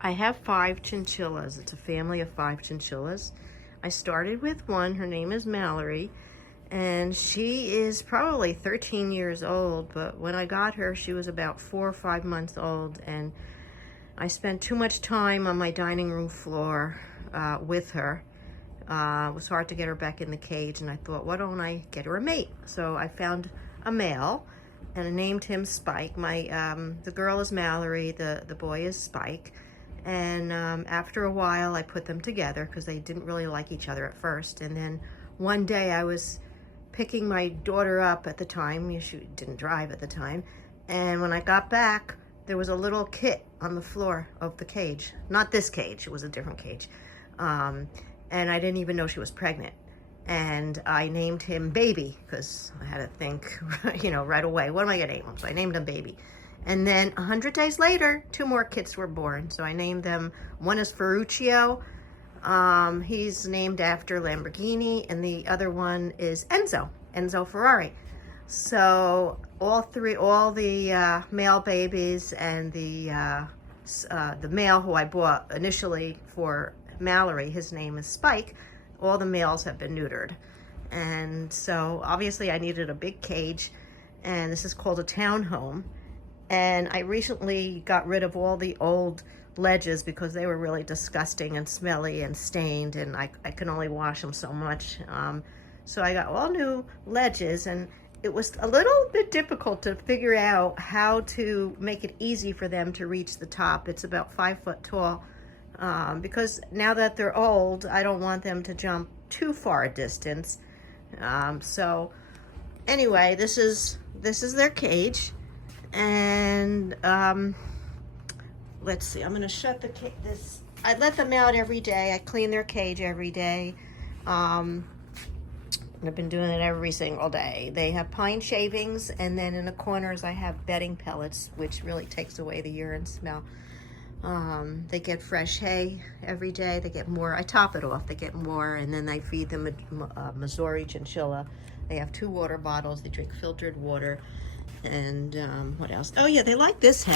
I have 5 chinchillas. It's a family of 5 chinchillas. I started with one. Her name is Mallory, and she is probably 13 years old, but when I got her, she was about 4 or 5 months old, and I spent too much time on my dining room floor with her. It was hard to get her back in the cage, and I thought, why don't I get her a mate? So I found a male, and I named him Spike. The girl is Mallory, the boy is Spike. And after a while, I put them together because they didn't really like each other at first. And then one day I was picking my daughter up at the time. She didn't drive at the time. And when I got back, there was a little kit on the floor of the cage. Not this cage, it was a different cage. And I didn't even know she was pregnant. And I named him Baby because I had to think, right away, what am I gonna name him? So I named him Baby. And then 100 days later, 2 more kids were born. So I named them, one is Ferruccio. He's named after Lamborghini, and the other one is Enzo Ferrari. So all the male babies and the male who I bought initially for Mallory, his name is Spike, all the males have been neutered. And so obviously I needed a big cage, and this is called a townhome. And I recently got rid of all the old ledges because they were really disgusting and smelly and stained, and I can only wash them so much. So I got all new ledges, and it was a little bit difficult to figure out how to make it easy for them to reach the top. It's about 5 foot tall, because now that they're old, I don't want them to jump too far a distance. So anyway, this is their cage. And let's see, I'm gonna shut this. I let them out every day. I clean their cage every day. I've been doing it every single day. They have pine shavings, and then in the corners I have bedding pellets, which really takes away the urine smell. They get fresh hay every day. They get more. I top it off. They get more, and then I feed them a Missouri chinchilla. They have 2 water bottles. They drink filtered water. And what else? Oh yeah, they like this hay.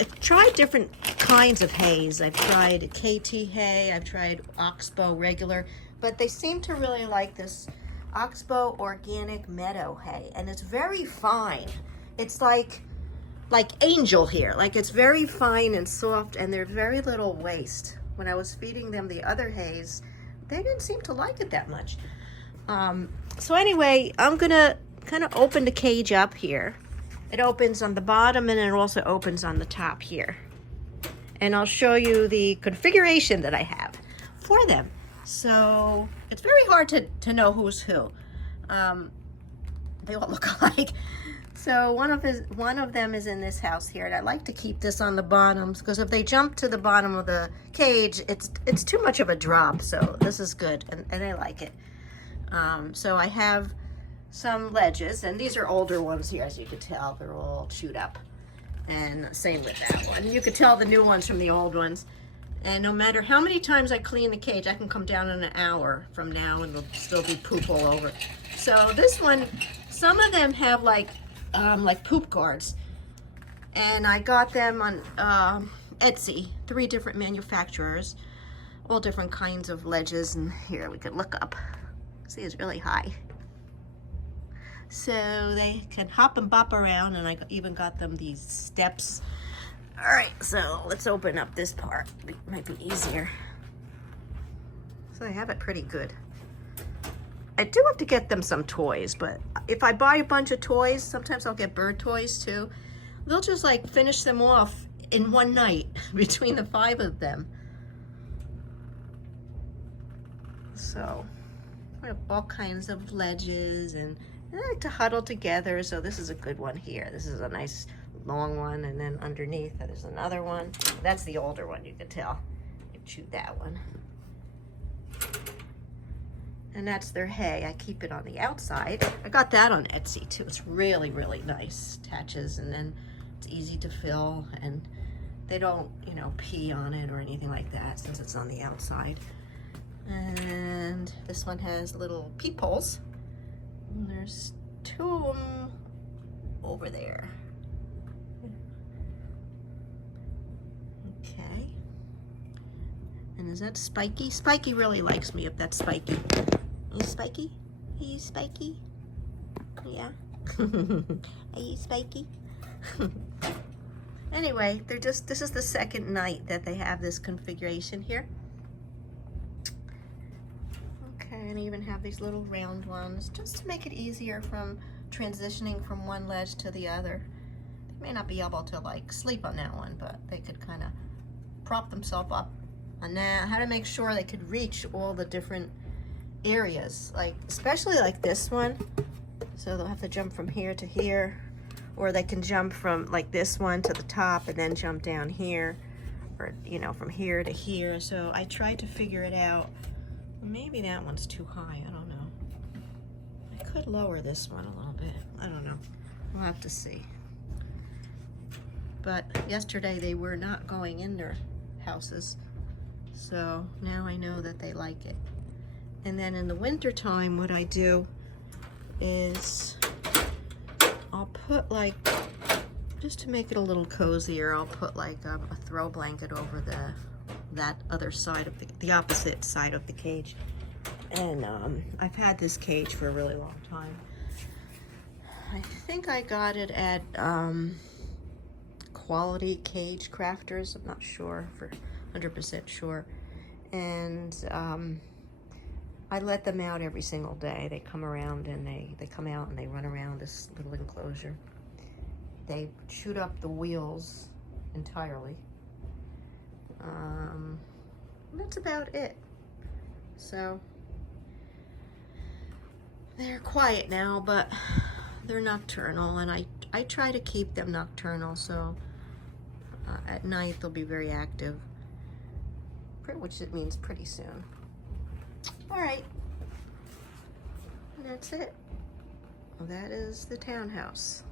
I've tried different kinds of hays. I've tried KT hay, I've tried Oxbow regular, but they seem to really like this Oxbow organic meadow hay, and it's very fine. It's like angel hair. Like, it's very fine and soft, and there's very little waste. When I was feeding them the other hays, they didn't seem to like it that much. So anyway, I'm gonna kind of open the cage up here. It opens on the bottom, and it also opens on the top here. And I'll show you the configuration that I have for them. So it's very hard to know who's who. They all look alike. So one of them is in this house here, and I like to keep this on the bottoms because if they jump to the bottom of the cage, it's too much of a drop. So this is good, and they like it. So I have some ledges, and these are older ones here, as you can tell. They're all chewed up, and same with that one. You could tell the new ones from the old ones. And no matter how many times I clean the cage, I can come down in an hour from now and there'll still be poop all over. So this one, some of them have like poop guards, and I got them on Etsy. 3 different manufacturers, all different kinds of ledges, and here we could look up. See, it's really high. So they can hop and bop around, and I even got them these steps. All right, so let's open up this part. It might be easier. So I have it pretty good. I do have to get them some toys, but if I buy a bunch of toys, sometimes I'll get bird toys too. They'll just like finish them off in one night between the 5 of them. So we have all kinds of ledges, and I like to huddle together, so this is a good one here. This is a nice long one, and then underneath there's another one. That's the older one, you can tell. You chewed that one. And that's their hay. I keep it on the outside. I got that on Etsy too. It's really, really nice. Attaches, and then it's easy to fill, and they don't, pee on it or anything like that since it's on the outside. And this one has little peepholes. And there's 2 of them over there. Okay. And is that Spiky? Spiky really likes me if that's Spiky. Are you Spiky? Are you Spiky? Yeah. Are you Spiky? Anyway, this is the second night that they have this configuration here. Okay, and even have these little round ones just to make it easier from transitioning from one ledge to the other. They may not be able to like sleep on that one, but they could kind of prop themselves up on that. How to make sure they could reach all the different areas, like especially like this one. So they'll have to jump from here to here, or they can jump from like this one to the top and then jump down here, or you know, from here to here. So I tried to figure it out. Maybe that one's too high, I don't know. I could lower this one a little bit, I don't know. We'll have to see. But yesterday they were not going in their houses, so now I know that they like it. And then in the winter time, what I do is I'll put like, just to make it a little cozier, I'll put like a throw blanket over that other side of the opposite side of the cage. And I've had this cage for a really long time. I think I got it at Quality Cage Crafters. I'm not sure, for 100% sure. And I let them out every single day. They come around and they come out and they run around this little enclosure. They shoot up the wheels entirely. That's about it. So they're quiet now, but they're nocturnal, and I try to keep them nocturnal, so at night they'll be very active, which it means pretty soon. All right, and that's it. Well, that is the townhouse.